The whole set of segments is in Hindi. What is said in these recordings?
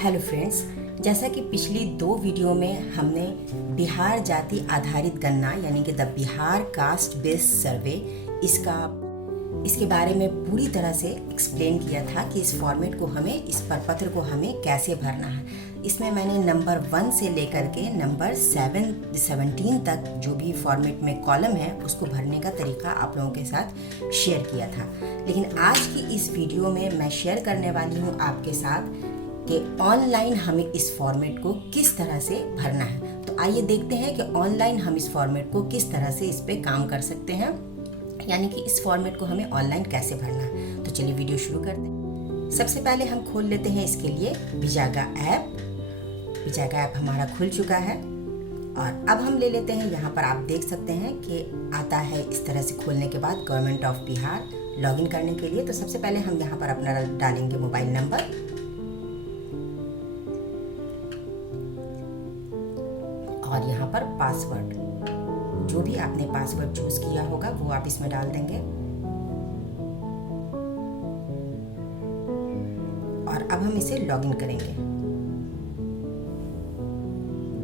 हेलो फ्रेंड्स, जैसा कि पिछली 2 वीडियो में हमने बिहार जाति आधारित गणना यानी कि द बिहार कास्ट बेस्ड सर्वे इसके बारे में पूरी तरह से एक्सप्लेन किया था कि इस फॉर्मेट को हमें, इस प्रपत्र को हमें कैसे भरना है। इसमें मैंने नंबर 1 से लेकर के नंबर 17 तक जो भी फॉर्मेट में कॉलम है उसको भरने का तरीका आप लोगों के साथ शेयर किया था। लेकिन आज की इस वीडियो में मैं शेयर करने वाली हूँ आपके साथ कि ऑनलाइन हमें इस फॉर्मेट को किस तरह से भरना है। तो आइए देखते हैं कि ऑनलाइन हम इस फॉर्मेट को किस तरह से इस पे काम कर सकते हैं, यानी कि इस फॉर्मेट को हमें ऑनलाइन कैसे भरना है। तो चलिए वीडियो शुरू करते हैं। सबसे पहले हम खोल लेते हैं इसके लिए विजागा ऐप। विजागा ऐप हमारा खुल चुका है और अब हम ले लेते हैं, यहाँ पर आप देख सकते हैं कि आता है इस तरह से खोलने के बाद गवर्नमेंट ऑफ बिहार लॉगिन करने के लिए। तो सबसे पहले हम यहाँ पर अपना डालेंगे मोबाइल नंबर और यहाँ पर पासवर्ड, जो भी आपने पासवर्ड चूज किया होगा वो आप इसमें डाल देंगे। और अब हम इसे लॉगिन करेंगे।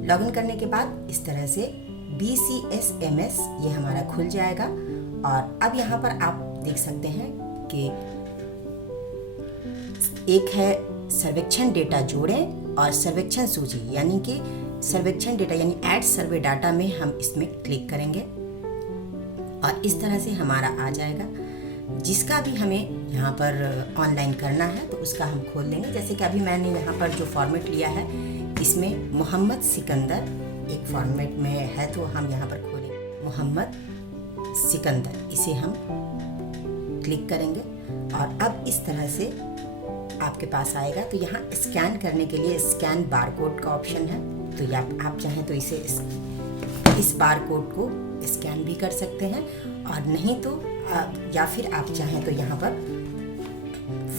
लॉगिन करने के बाद इस तरह से BCSMS ये हमारा खुल जाएगा। और अब यहाँ पर आप देख सकते हैं कि एक है सर्वेक्षण डेटा जोड़ें और सर्वेक्षण सूची, यानी कि सर्वेक्षण डेटा यानी ऐड सर्वे डाटा में हम इसमें क्लिक करेंगे और इस तरह से हमारा आ जाएगा। जिसका भी हमें यहाँ पर ऑनलाइन करना है तो उसका हम खोल लेंगे। जैसे कि अभी मैंने यहाँ पर जो फॉर्मेट लिया है इसमें मोहम्मद सिकंदर एक फॉर्मेट में है, तो हम यहाँ पर खोलेंगे मोहम्मद सिकंदर, इसे हम क्लिक करेंगे और अब इस तरह से आपके पास आएगा। तो यहाँ स्कैन करने के लिए स्कैन बारकोड का ऑप्शन है, तो या आप चाहें तो इस बारकोड को स्कैन भी कर सकते हैं और नहीं तो या फिर आप चाहें तो यहाँ पर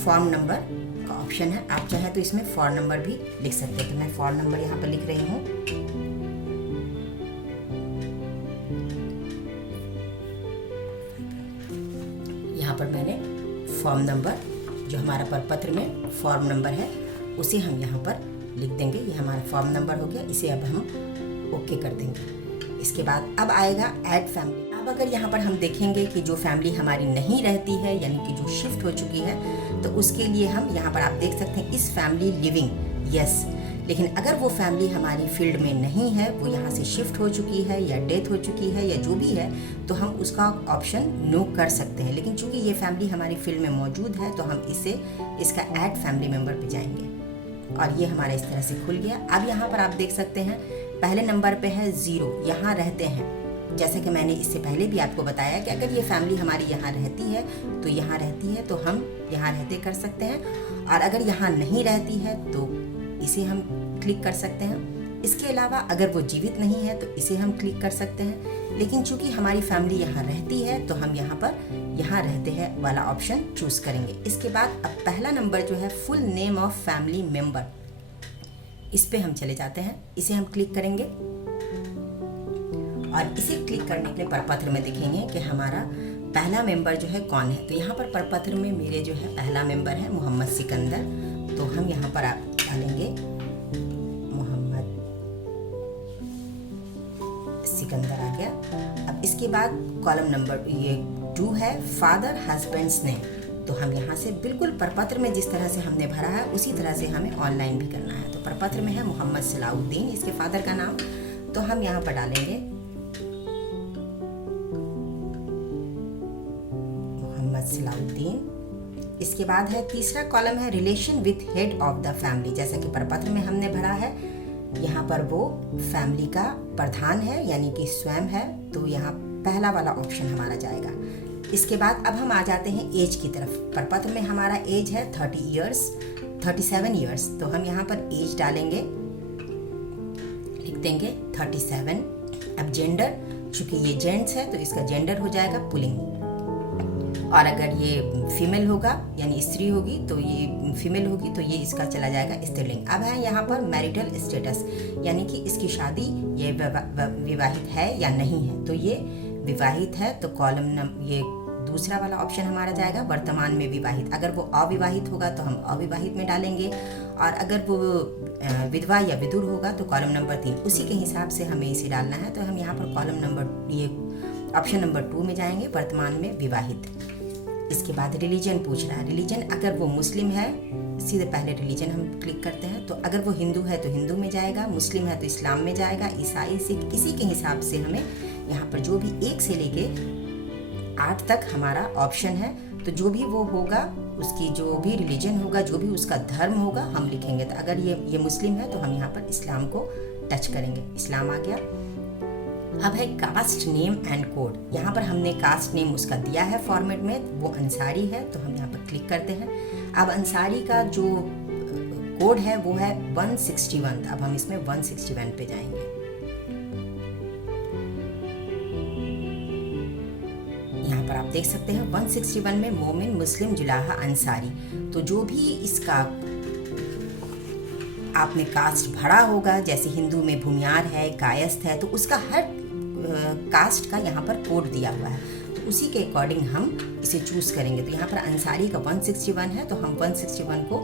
फॉर्म नंबर का ऑप्शन है, आप चाहें तो इसमें फॉर्म नंबर भी लिख सकते हैं। तो मैं फॉर्म नंबर यहाँ पर लिख रही हूँ। यहाँ पर मैंने फॉर्म नंबर जो हमारा प्रपत्र में फॉर्म नंबर है उसे हम यहाँ पर लिख देंगे। ये हमारा फॉर्म नंबर हो गया, इसे अब हम ओके कर देंगे। इसके बाद अब आएगा ऐड फैमिली। अब अगर यहाँ पर हम देखेंगे कि जो फैमिली हमारी नहीं रहती है यानी कि जो शिफ्ट हो चुकी है, तो उसके लिए हम यहाँ पर आप देख सकते हैं इस फैमिली लिविंग यस। लेकिन अगर वो फैमिली हमारी फील्ड में नहीं है, वो यहाँ से शिफ्ट हो चुकी है या डेथ हो चुकी है या जो भी है, तो हम उसका ऑप्शन नो कर सकते हैं। लेकिन चूंकि ये फैमिली हमारी फील्ड में मौजूद है तो हम इसका ऐड फैमिली मेंबर पे जाएंगे और ये हमारा इस तरह से खुल गया। अब यहाँ पर आप देख सकते हैं पहले नंबर पे है 0, यहाँ रहते हैं। जैसे कि मैंने इससे पहले भी आपको बताया कि अगर ये फैमिली हमारी यहाँ रहती है तो यहाँ रहती है, तो हम यहाँ रहते कर सकते हैं। और अगर यहाँ नहीं रहती है तो इसे हम क्लिक कर सकते हैं। इसके अलावा अगर वो जीवित नहीं है तो इसे हम क्लिक कर सकते हैं। लेकिन चूंकि हमारी फैमिली यहाँ रहती है तो हम यहाँ पर यहाँ रहते हैं वाला ऑप्शन चूज करेंगे। इसके बाद अब पहला नंबर जो है full name of family member, इस पे हम चले जाते हैं। इसे हम क्लिक करेंगे और इसे क्लिक करने के लिए प्रपत्र में दिखेंगे कि हमारा पहला मेंबर जो है कौन है। तो यहाँ पर प्रपत्र में मेरे जो है पहला मेंबर है मोहम्मद सिकंदर, तो हम यहाँ पर आप डालेंगे मोहम्मद सिकंदर आ गया। अब इसके बाद कॉलम नंबर ये 2 है फादर हस्बैंड्स नेम, तो हम यहाँ से बिल्कुल प्रपत्र में जिस तरह से हमने भरा है उसी तरह से हमें ऑनलाइन भी करना है। तो प्रपत्र में है मोहम्मद सलाउद्दीन इसके फादर का नाम, तो हम यहाँ पर डालेंगे मोहम्मद सलाउद्दीन। इसके बाद है तीसरा कॉलम है relation with head of the family. जैसा कि प्रपत्र में हमने भरा है, यहाँ पर वो फैमिली का प्रधान है यानी कि स्वयं है, तो यहाँ पहला वाला ऑप्शन हमारा जाएगा। इसके बाद अब हम आ जाते हैं एज की तरफ। प्रपत्र में हमारा एज है 37 ईयर्स, तो हम यहाँ पर एज डालेंगे, लिख देंगे 37। अब जेंडर, चूंकि ये जेंट्स है तो इसका जेंडर हो जाएगा पुल्लिंग, और अगर ये फीमेल होगा यानी स्त्री होगी तो ये फीमेल होगी तो ये इसका चला जाएगा स्त्रीलिंग। अब है यहाँ पर मैरिटल स्टेटस, यानी कि इसकी शादी ये विवाहित है या नहीं है, तो ये विवाहित है तो कॉलम ये दूसरा वाला ऑप्शन हमारा जाएगा वर्तमान में विवाहित। अगर वो अविवाहित होगा तो हम अविवाहित में डालेंगे, और अगर वो विधवा या विधुर होगा तो कॉलम नंबर 3 उसी के हिसाब से हमें इसे डालना है। तो हम यहाँ पर कॉलम नंबर ये ऑप्शन नंबर 2 में जाएंगे, वर्तमान में विवाहित। इसके बाद रिलीजन पूछ रहा है। रिलीजन अगर वो मुस्लिम है, सीधे पहले रिलीजन हम क्लिक करते हैं। तो अगर वो हिंदू है तो हिंदू में जाएगा, मुस्लिम है तो इस्लाम में जाएगा, ईसाई सिख, इसी के हिसाब से हमें यहाँ पर जो भी 1 से लेके 8 तक हमारा ऑप्शन है, तो जो भी वो होगा उसकी जो भी रिलीजन होगा, जो भी उसका धर्म होगा हम लिखेंगे। तो अगर ये मुस्लिम है तो हम यहाँ पर इस्लाम को टच करेंगे, इस्लाम आ गया। अब है कास्ट नेम एंड कोड। यहाँ पर हमने कास्ट नेम उसका दिया है फॉर्मेट में, वो अंसारी है, तो हम यहाँ पर क्लिक करते हैं। अब अंसारी का जो कोड है वो है 161। अब हम इसमें 161 पे जाएंगे। यहाँ पर आप देख सकते हैं 161 में मोमिन, मुस्लिम, जुलाहा, अंसारी। तो जो भी इसका आपने कास्ट भरा होगा, जैसे हिंदू में भूमियार है, कायस्थ है, तो उसका हर कास्ट का यहाँ पर कोड दिया हुआ है, तो उसी के अकॉर्डिंग हम इसे चूज़ करेंगे। तो यहाँ पर अंसारी का 161 है, तो हम 161 को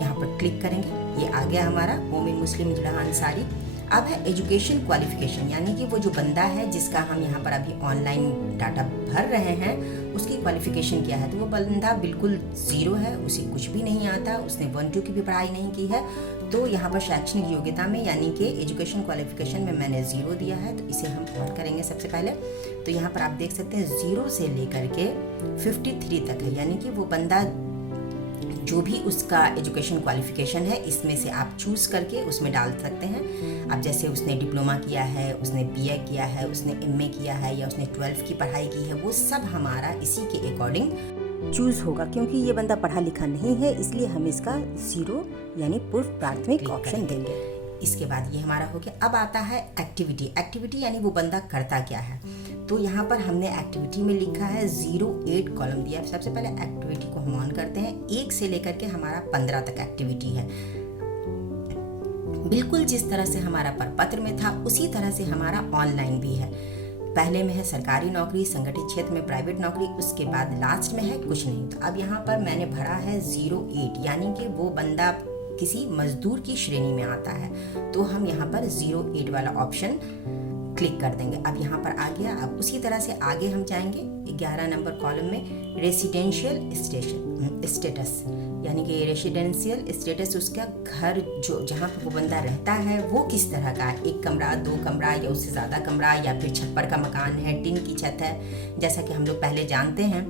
यहाँ पर क्लिक करेंगे। ये आ गया हमारा मोमिन, मुस्लिम, जुलाहा, अंसारी। अब है एजुकेशन क्वालिफिकेशन, यानी कि वो जो बंदा है जिसका हम यहाँ पर अभी ऑनलाइन डाटा भर रहे हैं, उसकी क्वालिफिकेशन क्या है। तो वो बंदा बिल्कुल 0 है, उसे कुछ भी नहीं आता, उसने 1-2 की भी पढ़ाई नहीं की है। तो यहाँ पर शैक्षणिक योग्यता में यानी कि एजुकेशन क्वालिफिकेशन में मैंने 0 दिया है, तो इसे हम ऑन करेंगे सबसे पहले। तो यहाँ पर आप देख सकते हैं 0 से लेकर के 53 तक है, यानी कि वो बंदा जो भी उसका एजुकेशन क्वालिफिकेशन है इसमें से आप चूज़ करके उसमें डाल सकते हैं। अब जैसे उसने डिप्लोमा किया है, उसने BA किया है, उसने MA किया है, या उसने 12th की पढ़ाई की है, वो सब हमारा इसी के अकॉर्डिंग चूज़ होगा। क्योंकि ये बंदा पढ़ा लिखा नहीं है, इसलिए हम इसका 0 यानी पूर्व प्राथमिक ऑप्शन देंगे। इसके बाद ये हमारा हो गया। अब आता है एक्टिविटी। एक्टिविटी यानी वो बंदा करता क्या है। तो यहाँ पर हमने एक्टिविटी में लिखा है 08 कॉलम दिया है। सबसे पहले एक्टिविटी को हम ऑन करते हैं। 1 से लेकर के हमारा 15 तक एक्टिविटी है, बिल्कुल जिस तरह से हमारा प्रपत्र में था उसी तरह से हमारा ऑनलाइन भी है। पहले में है सरकारी नौकरी, संगठित क्षेत्र में प्राइवेट नौकरी, उसके बाद लास्ट में है कुछ नहीं। तो अब यहाँ पर मैंने भरा है 08, यानी कि वो बंदा किसी मजदूर की श्रेणी में आता है। तो हम यहाँ पर 08 वाला ऑप्शन क्लिक कर देंगे। अब यहाँ पर आ गया। अब उसी तरह से आगे हम जाएंगे 11 नंबर कॉलम में रेसिडेंशियल स्टेटस, यानी कि रेसिडेंशियल स्टेटस उसका घर जो जहाँ पर वो बंदा रहता है वो किस तरह का है, 1 कमरा, 2 कमरा या उससे ज़्यादा कमरा, या फिर छप्पर का मकान है, टिन की छत है, जैसा कि हम लोग पहले जानते हैं।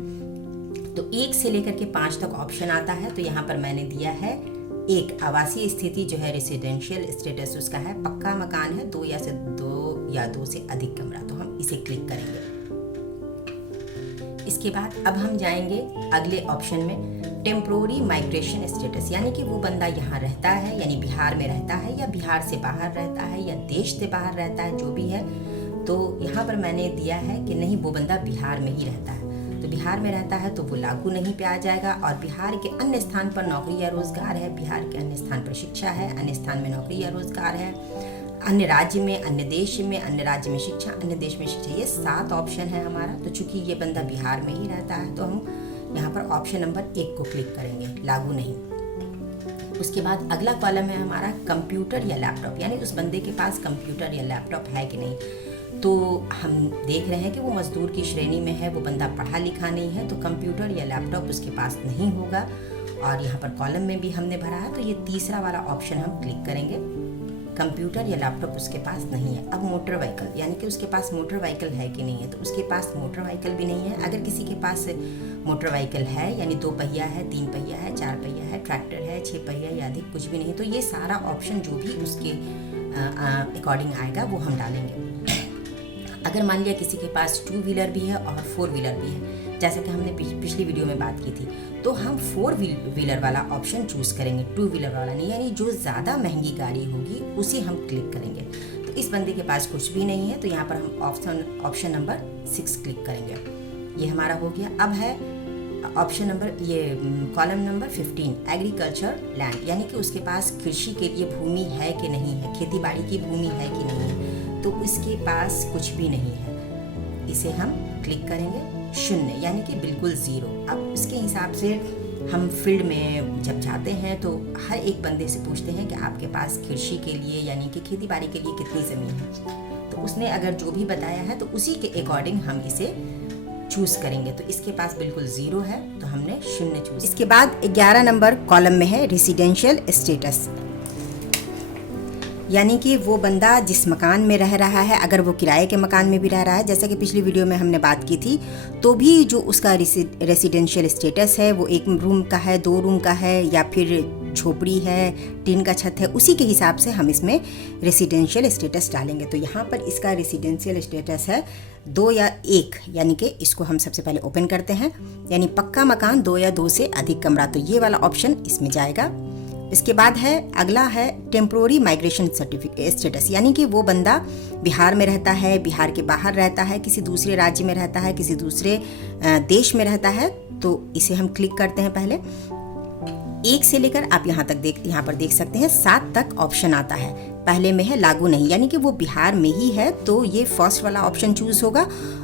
तो 1 से लेकर के 5 तक ऑप्शन आता है। तो यहाँ पर मैंने दिया है 1 आवासीय स्थिति जो है रेसिडेंशियल स्टेटस उसका है, पक्का मकान है, 2 या 2 से अधिक कमरा, तो हम इसे क्लिक करेंगे। इसके बाद अब हम जाएंगे अगले ऑप्शन में टेम्पोररी माइग्रेशन स्टेटस, यानी कि वो बंदा यहाँ रहता है, यानी बिहार में रहता है या बिहार से बाहर रहता है या देश से बाहर रहता है, जो भी है। तो यहाँ पर मैंने दिया है कि नहीं, वो बंदा बिहार में ही रहता है। तो बिहार में रहता है तो वो लागू नहीं पे आ जाएगा। और बिहार के अन्य स्थान पर नौकरी या रोजगार है, बिहार के अन्य स्थान पर शिक्षा है, अन्य स्थान में नौकरी या रोजगार है, अन्य राज्य में, अन्य देश में, अन्य राज्य में शिक्षा, अन्य देश में शिक्षा, ये 7 ऑप्शन है हमारा। तो चूंकि ये बंदा बिहार में ही रहता है तो हम यहाँ पर ऑप्शन नंबर 1 को क्लिक करेंगे, लागू नहीं। उसके बाद अगला कॉलम है हमारा कंप्यूटर या लैपटॉप, यानी उस बंदे के पास कंप्यूटर या लैपटॉप है कि नहीं। तो हम देख रहे हैं कि वो मजदूर की श्रेणी में है, वो बंदा पढ़ा लिखा नहीं है, तो कंप्यूटर या लैपटॉप उसके पास नहीं होगा। और यहाँ पर कॉलम में भी हमने भरा है, तो ये तीसरा वाला ऑप्शन हम क्लिक करेंगे, कंप्यूटर या लैपटॉप उसके पास नहीं है। अब मोटर व्हीकल, यानी कि उसके पास मोटर व्हीकल है कि नहीं है। तो उसके पास मोटर व्हीकल भी नहीं है। अगर किसी के पास मोटर व्हीकल है, यानी 2 पहिया है, 3 पहिया है, 4 पहिया है, ट्रैक्टर है, 6 पहिया या अधिक कुछ भी नहीं, तो ये सारा ऑप्शन जो भी उसके अकॉर्डिंग आएगा वो हम डालेंगे। अगर मान लिया किसी के पास 2 व्हीलर भी है और 4 व्हीलर भी है, जैसा कि हमने पिछली वीडियो में बात की थी, तो हम 4 व्हीलर वाला ऑप्शन चूज़ करेंगे, 2 व्हीलर वाला नहीं, यानी जो ज़्यादा महंगी गाड़ी होगी उसी हम क्लिक करेंगे। तो इस बंदे के पास कुछ भी नहीं है, तो यहाँ पर हम ऑप्शन नंबर 6 क्लिक करेंगे। ये हमारा हो गया। अब है option number column number 15 agriculture land, यानी कि उसके पास कृषि के लिए भूमि है कि नहीं है, खेती बाड़ी की भूमि है कि नहीं है। तो इसके पास कुछ भी नहीं है, इसे हम क्लिक करेंगे। 0 यानी कि बिल्कुल 0। अब इसके हिसाब से हम फील्ड में जब जाते हैं तो हर एक बंदे से पूछते हैं कि आपके पास कृषि के लिए यानी कि खेती बाड़ी के लिए कितनी ज़मीन है। तो उसने अगर जो भी बताया है तो उसी के अकॉर्डिंग हम इसे चूज़ करेंगे। तो इसके पास बिल्कुल 0 है तो हमने 0 चूज़। इसके बाद 11 नंबर कॉलम में है रेसिडेंशियल स्टेटस, यानी कि वो बंदा जिस मकान में रह रहा है, अगर वो किराए के मकान में भी रह रहा है, जैसा कि पिछली वीडियो में हमने बात की थी, तो भी जो उसका रेसिडेंशियल स्टेटस है वो 1 रूम का है, 2 रूम का है या फिर झोपड़ी है, टीन का छत है, उसी के हिसाब से हम इसमें रेसिडेंशियल स्टेटस डालेंगे। तो यहाँ पर इसका रेसिडेंशियल स्टेटस है 2 या 1, यानी कि इसको हम सबसे पहले ओपन करते हैं, यानी पक्का मकान 2 या 2 से अधिक कमरा, तो ये वाला ऑप्शन इसमें जाएगा। इसके बाद है अगला है टेम्प्रोरी माइग्रेशन स्टेटस, यानी कि वो बंदा बिहार में रहता है, बिहार के बाहर रहता है, किसी दूसरे राज्य में रहता है, किसी दूसरे देश में रहता है, तो इसे हम क्लिक करते हैं। पहले 1 से लेकर आप यहाँ पर देख सकते हैं 7 तक ऑप्शन आता है। पहले में है लागू नहीं, यानी कि वो बिहार में ही है तो ये फर्स्ट वाला ऑप्शन चूज़ होगा,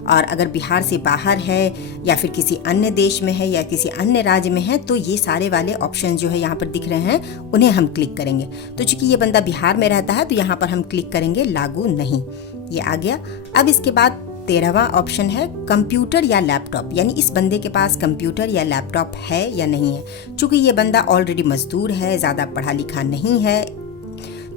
और अगर बिहार से बाहर है या फिर किसी अन्य देश में है या किसी अन्य राज्य में है तो ये सारे वाले ऑप्शन जो है यहाँ पर दिख रहे हैं उन्हें हम क्लिक करेंगे। तो चूंकि ये बंदा बिहार में रहता है तो यहाँ पर हम क्लिक करेंगे लागू नहीं, ये आ गया। अब इसके बाद 13वां ऑप्शन है कंप्यूटर या लैपटॉप, यानी इस बंदे के पास कंप्यूटर या लैपटॉप है या नहीं है। चूंकि ये बंदा ऑलरेडी मजदूर है, ज़्यादा पढ़ा लिखा नहीं है,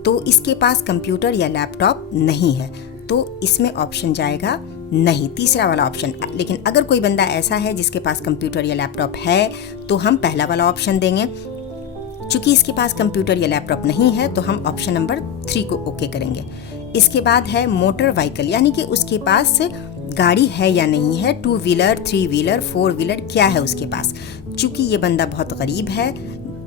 तो इसके पास कंप्यूटर या लैपटॉप नहीं है, तो इसमें ऑप्शन जाएगा नहीं, तीसरा वाला ऑप्शन। लेकिन अगर कोई बंदा ऐसा है जिसके पास कंप्यूटर या लैपटॉप है तो हम पहला वाला ऑप्शन देंगे। चूंकि इसके पास कंप्यूटर या लैपटॉप नहीं है तो हम ऑप्शन नंबर 3 को ओके करेंगे। इसके बाद है मोटर व्हीकल, यानी कि उसके पास गाड़ी है या नहीं है, 2 व्हीलर, 3 व्हीलर, 4 व्हीलर क्या है उसके पास। चूंकि ये बंदा बहुत गरीब है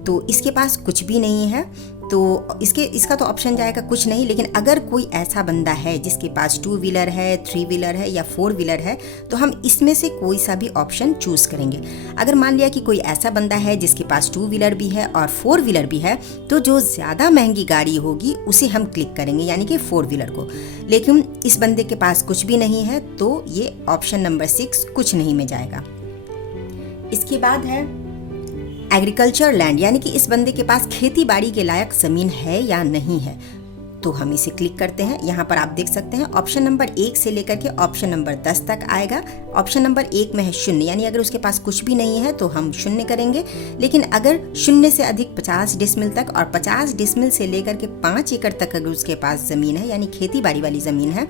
तो इसके पास कुछ भी नहीं है, तो इसका तो ऑप्शन जाएगा कुछ नहीं। लेकिन अगर कोई ऐसा बंदा है जिसके पास 2 व्हीलर है, 3 व्हीलर है या 4 व्हीलर है तो हम इसमें से कोई सा भी ऑप्शन चूज़ करेंगे। अगर मान लिया कि कोई ऐसा बंदा है जिसके पास 2 व्हीलर भी है और 4 व्हीलर भी है तो जो ज़्यादा महंगी गाड़ी होगी उसे हम क्लिक करेंगे, यानी कि 4 व्हीलर को। लेकिन इस बंदे के पास कुछ भी नहीं है तो ये ऑप्शन नंबर 6 कुछ नहीं में जाएगा। इसके बाद है एग्रीकल्चर लैंड, यानी कि इस बंदे के पास खेती बाड़ी के लायक ज़मीन है या नहीं है, तो हम इसे क्लिक करते हैं। यहाँ पर आप देख सकते हैं ऑप्शन नंबर 1 से लेकर के ऑप्शन नंबर 10 तक आएगा। ऑप्शन नंबर 1 में है 0, यानी अगर उसके पास कुछ भी नहीं है तो हम 0 करेंगे। लेकिन अगर 0 से अधिक 50 डिसमिल तक और 50 डिसमिल से लेकर के 5 एकड़ तक अगर उसके पास ज़मीन है, यानी खेती बाड़ी वाली ज़मीन है,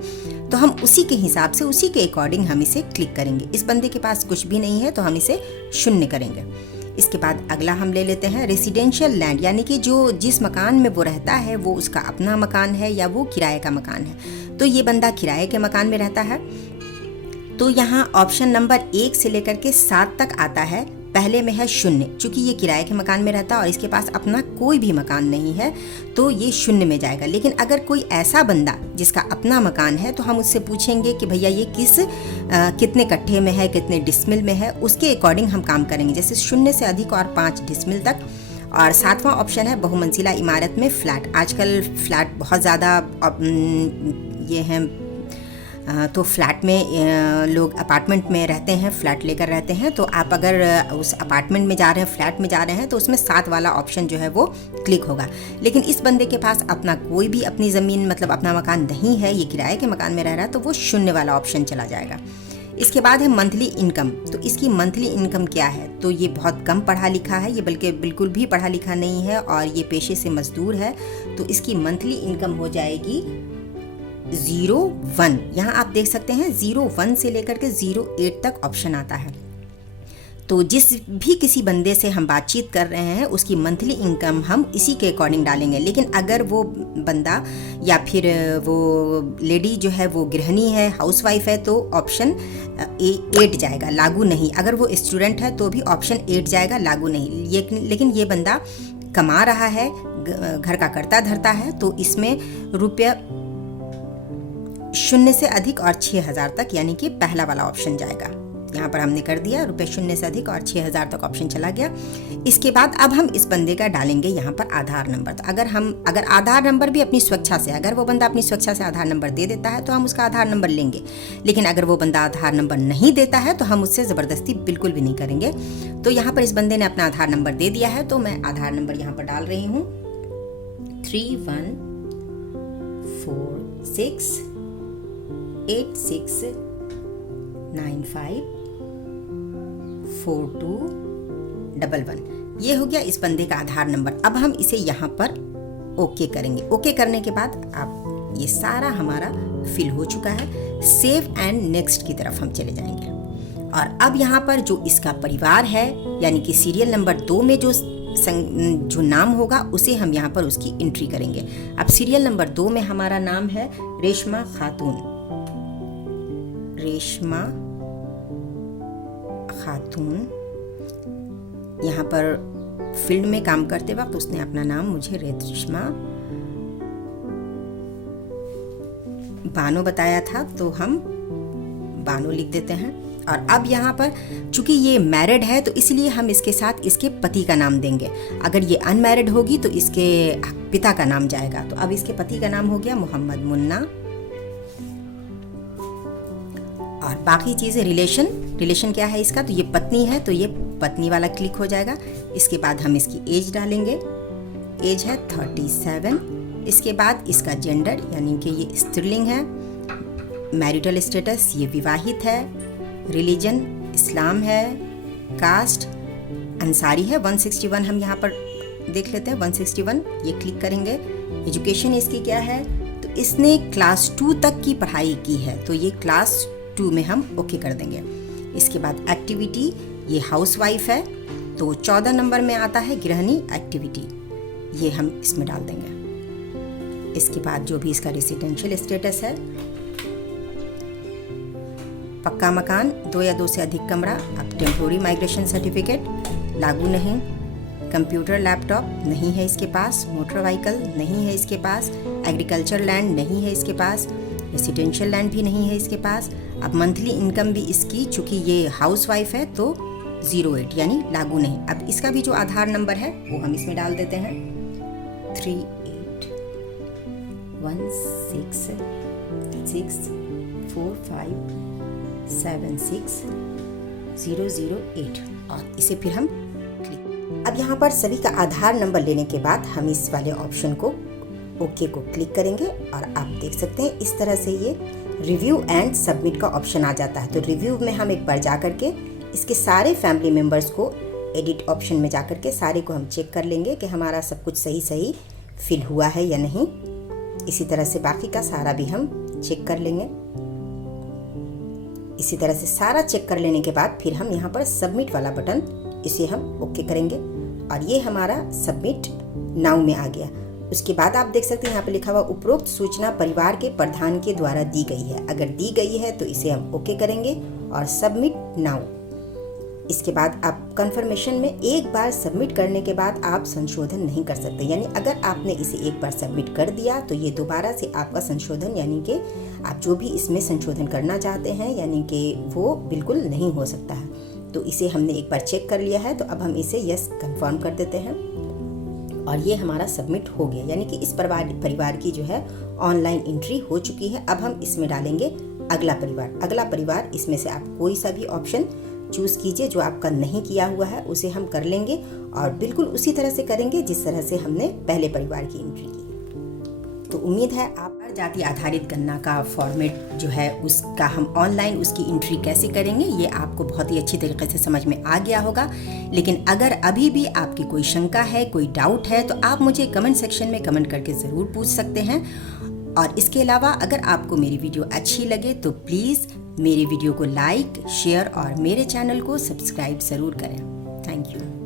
तो हम उसी के हिसाब से, उसी के अकॉर्डिंग हम इसे क्लिक करेंगे। इस बंदे के पास कुछ भी नहीं है तो हम इसे 0 करेंगे। इसके बाद अगला हम ले लेते हैं रेसिडेंशियल लैंड, यानी कि जिस मकान में वो रहता है वो उसका अपना मकान है या वो किराए का मकान है। तो ये बंदा किराए के मकान में रहता है, तो यहाँ ऑप्शन नंबर 1 से लेकर के 7 तक आता है। पहले में है 0, चूँकि ये किराए के मकान में रहता है और इसके पास अपना कोई भी मकान नहीं है तो ये 0 में जाएगा। लेकिन अगर कोई ऐसा बंदा जिसका अपना मकान है तो हम उससे पूछेंगे कि भैया ये कितने कट्ठे में है, कितने डिसमिल में है, उसके अकॉर्डिंग हम काम करेंगे, जैसे 0 से अधिक और 5 डिसमिल तक। और 7वां ऑप्शन है बहुमंजिला इमारत में फ्लैट। आजकल फ्लैट बहुत ज़्यादा ये हैं, तो फ्लैट में लोग अपार्टमेंट में रहते हैं, फ्लैट लेकर रहते हैं। तो आप अगर उस अपार्टमेंट में जा रहे हैं, फ्लैट में जा रहे हैं, तो उसमें 7 वाला ऑप्शन जो है वो क्लिक होगा। लेकिन इस बंदे के पास अपना कोई भी अपनी ज़मीन, मतलब अपना मकान नहीं है, ये किराए के मकान में रह रहा है, तो वो 0 वाला ऑप्शन चला जाएगा। इसके बाद है मंथली इनकम। तो इसकी मंथली इनकम क्या है, तो ये बहुत कम पढ़ा लिखा है, ये बल्कि बिल्कुल भी पढ़ा लिखा नहीं है और ये पेशे से मजदूर है। तो इसकी मंथली इनकम हो जाएगी 01। यहाँ आप देख सकते हैं 01 से लेकर के 08 तक ऑप्शन आता है। तो जिस भी किसी बंदे से हम बातचीत कर रहे हैं उसकी मंथली इनकम हम इसी के अकॉर्डिंग डालेंगे। लेकिन अगर वो बंदा या फिर वो लेडी जो है वो गृहिणी है, हाउसवाइफ है, तो ऑप्शन 8 जाएगा, लागू नहीं। अगर वो स्टूडेंट है तो भी ऑप्शन 8 जाएगा, लागू नहीं। लेकिन ये बंदा कमा रहा है, घर का करता धरता है, तो इसमें रुपया 0 से अधिक और 6000 तक, यानी कि पहला वाला ऑप्शन जाएगा। यहाँ पर हमने कर दिया, रुपये 0 से अधिक और 6000 तक ऑप्शन चला गया। इसके बाद अब हम इस बंदे का डालेंगे यहाँ पर आधार नंबर। तो अगर आधार नंबर भी अपनी स्वेच्छा से, अगर वो बंदा अपनी स्वेच्छा से आधार नंबर दे देता है तो हम उसका आधार नंबर लेंगे, लेकिन अगर वो बंदा आधार नंबर नहीं देता है तो हम उससे ज़बरदस्ती बिल्कुल भी नहीं करेंगे। तो यहाँ पर इस बंदे ने अपना आधार नंबर दे दिया है, तो मैं आधार नंबर यहाँ पर डाल रही हूँ 314686954211। ये हो गया इस बंदे का आधार नंबर। अब हम इसे यहाँ पर ओके करेंगे। ओके करने के बाद आप ये सारा हमारा फिल हो चुका है। सेव एंड नेक्स्ट की तरफ हम चले जाएंगे और अब यहाँ पर जो इसका परिवार है, यानी कि सीरियल नंबर 2 में जो नाम होगा उसे हम यहाँ पर उसकी एंट्री करेंगे। अब सीरियल नंबर 2 में हमारा नाम है रेशमा खातून। रेशमा खातून यहाँ पर फील्ड में काम करते वक्त उसने अपना नाम मुझे रेशमा बानो बताया था, तो हम बानो लिख देते हैं। और अब यहाँ पर चूंकि ये मैरिड है तो इसलिए हम इसके साथ इसके पति का नाम देंगे। अगर ये अनमैरिड होगी तो इसके पिता का नाम जाएगा। तो अब इसके पति का नाम हो गया मोहम्मद मुन्ना। और बाकी चीज़ें रिलेशन क्या है इसका, तो ये पत्नी है तो ये पत्नी वाला क्लिक हो जाएगा। इसके बाद हम इसकी एज डालेंगे, एज है 37। इसके बाद इसका जेंडर यानी कि ये स्त्रीलिंग है। मैरिटल स्टेटस ये विवाहित है। रिलीजन इस्लाम है। कास्ट अंसारी है। 161 हम यहाँ पर देख लेते हैं, 161 ये क्लिक करेंगे। एजुकेशन इसकी क्या है, तो इसने क्लास 2 तक की पढ़ाई की है, तो ये क्लास 2 में हम ओके कर देंगे। इसके बाद एक्टिविटी ये हाउसवाइफ है, तो 14 नंबर में आता है गृहिणी एक्टिविटी, ये हम इसमें डाल देंगे। इसके बाद जो भी इसका रेसिडेंशियल स्टेटस है, पक्का मकान, 2 या 2 से अधिक कमरा। अब टेम्पोररी माइग्रेशन सर्टिफिकेट लागू नहीं। कंप्यूटर लैपटॉप नहीं है इसके पास। मोटर व्हीकल नहीं है इसके पास। एग्रीकल्चर लैंड नहीं है इसके पास। रेसिडेंशियल लैंड भी नहीं है इसके पास। अब मंथली इनकम भी इसकी, चूँकि ये हाउसवाइफ है तो 08 यानी लागू नहीं। अब इसका भी जो आधार नंबर है वो हम इसमें डाल देते हैं 381664576008 और इसे फिर हम क्लिक। अब यहाँ पर सभी का आधार नंबर लेने के बाद हम इस वाले ऑप्शन को ओके को क्लिक करेंगे और आप देख सकते हैं इस तरह से ये रिव्यू एंड सबमिट का ऑप्शन आ जाता है। तो रिव्यू में हम एक बार जा करके इसके सारे फैमिली मेम्बर्स को एडिट ऑप्शन में जा करके सारे को हम चेक कर लेंगे कि हमारा सब कुछ सही फिल हुआ है या नहीं। इसी तरह से बाकी का सारा भी हम चेक कर लेंगे। इसी तरह से सारा चेक कर लेने के बाद फिर हम यहाँ पर सबमिट वाला बटन इसे हम ओके करेंगे और ये हमारा सबमिट नाउ में आ गया। उसके बाद आप देख सकते हैं यहाँ पे लिखा हुआ उपरोक्त सूचना परिवार के प्रधान के द्वारा दी गई है। अगर दी गई है तो इसे हम ओके करेंगे और सबमिट नाउ। इसके बाद आप कंफर्मेशन में एक बार सबमिट करने के बाद आप संशोधन नहीं कर सकते, यानी अगर आपने इसे एक बार सबमिट कर दिया तो ये दोबारा से आपका संशोधन यानी कि आप जो भी इसमें संशोधन करना चाहते हैं यानी कि वो बिल्कुल नहीं हो सकता है। तो इसे हमने एक बार चेक कर लिया है, तो अब हम इसे यस कंफर्म कर देते हैं और ये हमारा सबमिट हो गया, यानी कि इस परिवार की जो है ऑनलाइन एंट्री हो चुकी है। अब हम इसमें डालेंगे अगला परिवार। इसमें से आप कोई सा भी ऑप्शन चूज़ कीजिए, जो आपका नहीं किया हुआ है उसे हम कर लेंगे और बिल्कुल उसी तरह से करेंगे जिस तरह से हमने पहले परिवार की एंट्री की। तो उम्मीद है आप हर जाति आधारित गणना का फॉर्मेट जो है उसका हम ऑनलाइन उसकी एंट्री कैसे करेंगे ये आपको बहुत ही अच्छी तरीके से समझ में आ गया होगा। लेकिन अगर अभी भी आपकी कोई शंका है, कोई डाउट है, तो आप मुझे कमेंट सेक्शन में कमेंट करके ज़रूर पूछ सकते हैं। और इसके अलावा अगर आपको मेरी वीडियो अच्छी लगे तो प्लीज़ मेरे वीडियो को लाइक, शेयर और मेरे चैनल को सब्सक्राइब ज़रूर करें। Thank you.